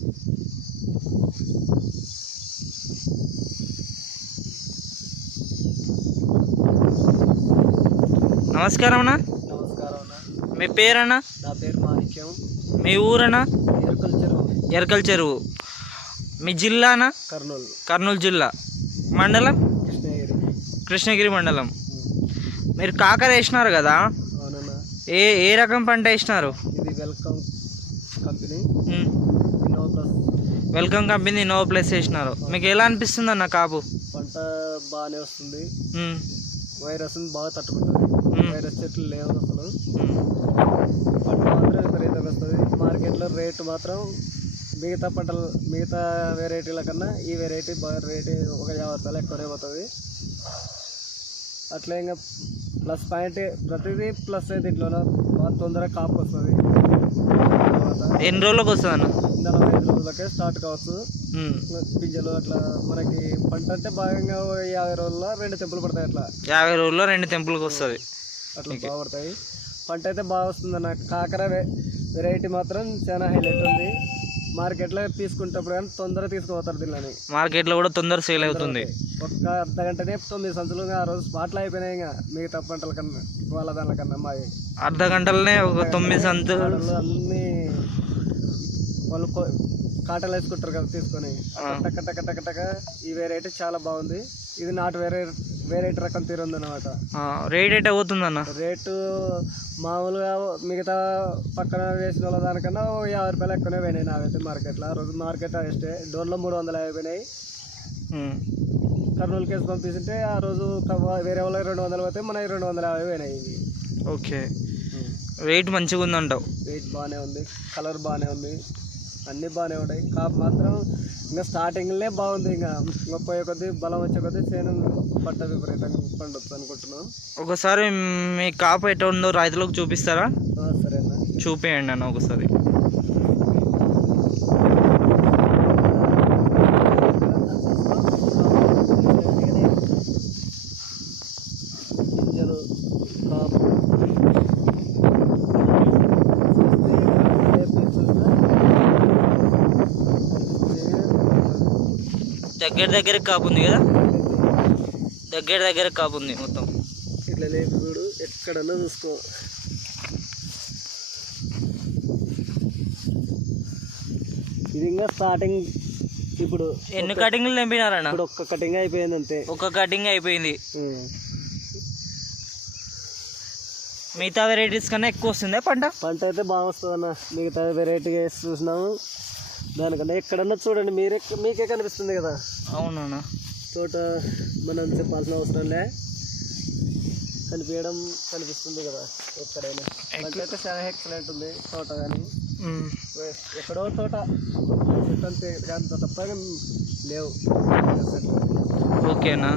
నమస్కారం అన్న. నమస్కారం అన్న. మీ పేరన్నా? నా పేరు మాణిక్యం. మీ ఊరన్నా? ఎరకల చెరువు. ఎరకల చెరువు. మీ జిల్లానా? కర్నూలు. కర్నూలు జిల్లా. మండలం? కృష్ణగిరి. కృష్ణగిరి మండలం. మీరు కాకర వేసినారు కదా, అవునన్నా. ఏ ఏ రకం పంట వేసినారు? ఇది welcome company welcome company Innova plus వేసినారు. మీకు ఎలా అనిపిస్తుంది అన్న కాపు? పంట బాగానే వస్తుంది. వైరస్ బాగా తట్టుకుంటుంది. వైరస్ చెట్లు లేవు అసలు. పంట మాత్రం విపరీతంగా వస్తుంది. మార్కెట్లో రేటు మాత్రం మిగతా పంటలు మిగతా వెరైటీల కన్నా ఈ వెరైటీ బాగా రేటు ఒక 50 రూపాయలు ఎక్కువనే పోతుంది. అట్లా ఇంకా ప్లస్ పాయింట్ ప్రతిదీ ప్లస్ అయితే ఇంట్లోనే బాగా తొందరగా కాపు వస్తుంది. ఎన్ని రోజులకు వస్తుంది అన్న? 45 రోజులకే స్టార్ట్ కావచ్చు. పింజలు అట్లా మనకి పంట అంటే భాగంగా 50 రోజుల్లో 2 తెంపులు పడతాయి. అట్లా 50 రోజుల్లో 2 తెంపులకు వస్తుంది. అట్లా బాగా పడతాయి. పంట అయితే బాగా వస్తుంది అన్న. కాకర వెరైటీ మాత్రం చాలా హైలైట్ ఉంది. మార్కెట్లో తీసుకుంటప్పుడు కానీ తొందరగా తీసుకుపోతారు. దీనిని మార్కెట్లో కూడా తొందర సేల్ అవుతుంది. ఒక్క అర్ధగంటనే 9 సంచులు ఆ రోజు స్పాట్లో అయిపోయినాయి. ఇంకా మిగతా పంటల కన్నా వాళ్ళ దానికన్నా మాది అర్ధగంటలనే ఒక 9 సంచులు అన్నీ వాళ్ళు కాటలు వేసుకుంటారు కదా తీసుకొని. టక టక టక టక ఈ వెరైటీ చాలా బాగుంది. ఇది నాటు వెరైటీ రకం తీరుంది అనమాట. రేట్ ఎట్ అవుతుందన్న? రేటు మామూలుగా మిగతా పక్కన వేసిన వాళ్ళ దానికన్నా 50 రూపాయలు ఎక్కువనే పోయినాయి నాకైతే మార్కెట్లో. ఆ రోజు మార్కెట్ అష్టే డోర్లో 350 పోయినాయి. కర్నూలు కేసు పంపిస్తుంటే ఆ రోజు వేరే వాళ్ళకి 200 పోతే మన 250 పోయినాయి. ఓకే, రేట్ మంచిగా ఉందంటావు? రేట్ బాగానే ఉంది, కలర్ బాగానే ఉంది, అన్నీ బాగానే ఉన్నాయి. కాపు మాత్రం ఇంకా స్టార్టింగ్లే బాగుంది. ఇంకా పోయే కొద్దీ బలం వచ్చే కొద్దీ చేను పంట విపరీతంగా పండుతుంది అనుకుంటున్నాం. ఒకసారి మీ కాపు ఎట్లా ఉందో రైతులకు చూపిస్తారా? సరేనా, చూపేయండి అన్న ఒకసారి. గింజలు కాపు దగ్గర కాపు ఉంది కదా, దగ్గర కాపు ఉంది మొత్తం. ఇట్లా లేపు చూడు, ఎక్కడన్నా చూసుకో. ఇది ఇంకా స్టార్టింగ్. ఇప్పుడు ఎన్ని కటింగ్లు తెంపినారన్న? ఇప్పుడు ఒక్క కటింగ్ అయిపోయింది అంతే. ఒక కటింగ్ అయిపోయింది. మిగతా వెరైటీస్ కన్నా ఎక్కువ వస్తుందా పంట? పంట అయితే బాగా వస్తుంది అన్న. మిగతా వెరైటీ వేసి చూసినాము దానికన్నా. ఎక్కడన్నా చూడండి, మీకే కనిపిస్తుంది కదా. అవునన్నా, తోట మనం చెప్పాల్సిన అవసరం లే, కనిపిస్తుంది కదా ఎక్కడైనా. పంట అయితే చాలా ఎక్సలెంట్ ఉంది తోట. కానీ ఎక్కడో తోట అంతే, దాంతో తప్ప లేవు. ఓకేనా,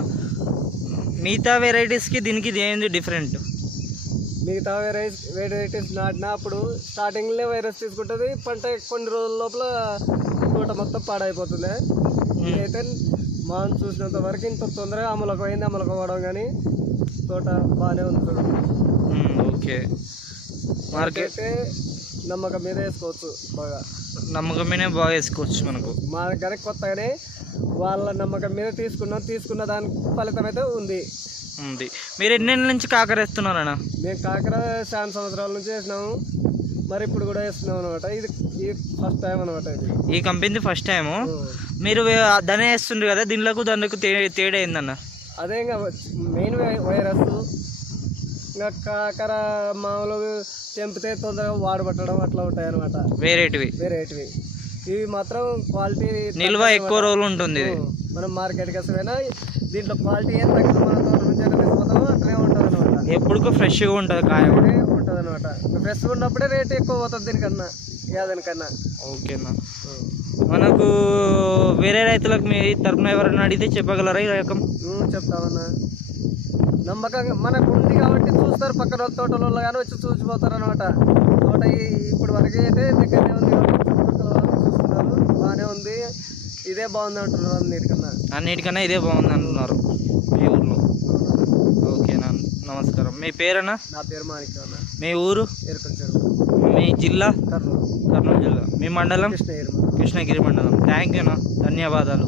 మిగతా వెరైటీస్కి దీనికి ఏంది డిఫరెంట్? మిగతా వెరైటీస్ నాటినా అప్పుడు స్టార్టింగ్లో వైరస్ తీసుకుంటుంది. పంట కొన్ని రోజుల లోపల తోట మొత్తం పాడైపోతుంది. ఇదైతే మనం చూసినంత వరకు ఇంత తొందరగా అమలుకోవడం కానీ తోట బాగానే ఉంది. ఓకే, మార్కెట్ అయితే నమ్మకం మీద వేసుకోవచ్చు. బాగా నమ్మకం మీద బాగా వేసుకోవచ్చు. మనకు కానీ కొత్తగానే వాళ్ళ నమ్మకం మీద తీసుకున్న దాని ఫలితం అయితే ఉంది. మీరు ఎన్నేళ్ళ నుంచి కాకర వేస్తున్నారన్నా? మేము కాకర చాలా సంవత్సరాల నుంచి వేసినాము. మరి ఇప్పుడు కూడా వేస్తున్నాం అనమాట. ఇది ఫస్ట్ టైం అనమాట. ఈ కంపెనీ ఫస్ట్ టైము. మీరు దాన్ని వేస్తుండ్రు కదా, దానికి తేడా ఏందన్న? అదే ఇంకా మెయిన్ వైరస్. ఇంకా కాకర మామూలుగా తెంపితే తొందరగా వాడబట్టడం అట్లా ఉంటాయి అనమాట. వెరైటీవి ఇవి మాత్రం క్వాలిటీ నిల్వ ఎక్కువ రోజులు ఉంటుంది. మనం మార్కెట్కి వస్తేనా దీంట్లో క్వాలిటీ ఏం తగ్గదు. మన తోట నుంచి తీసుకుపోతామో అట్లే ఉంటుంది అనమాట. ఎప్పుడుకో ఫ్రెష్గా ఉంటుంది, కాయ ఉంటుంది అనమాట. ఫ్రెష్గా ఉన్నప్పుడే రేట్ ఎక్కువ పోతుంది దీనికన్నా, దానికన్నా. ఓకేనా, మనకు వేరే రైతులకు మీ తరపున ఎవరైనా అడిగితే చెప్పగలరా ఈ రకం? చెప్తామన్నా. నమ్మకంగా మనకు ఉంది కాబట్టి చూస్తారు. పక్కన తోటలో కానీ వచ్చి చూసిపోతారు అనమాట. తోట ఇప్పుడు వరకు అయితే దగ్గరనే ఉంది, చూస్తున్నారు, బాగానే ఉంది. ఇదే బాగుంది అంటున్నారు. అన్నిటికన్నా ఇదే బాగుంది అంటున్నారు మీ ఊర్లో. ఓకేనా, నమస్కారం. మీ పేరన్నా? నా పేరు మాణిక్యం. మీ ఊరు? ఎరకల చెరువు. మీ జిల్లా కర్నూలు కర్నూలు జిల్లా, మీ మండలం కృష్ణగిరి కృష్ణగిరి మండలం. థ్యాంక్ యూ అన్న, ధన్యవాదాలు.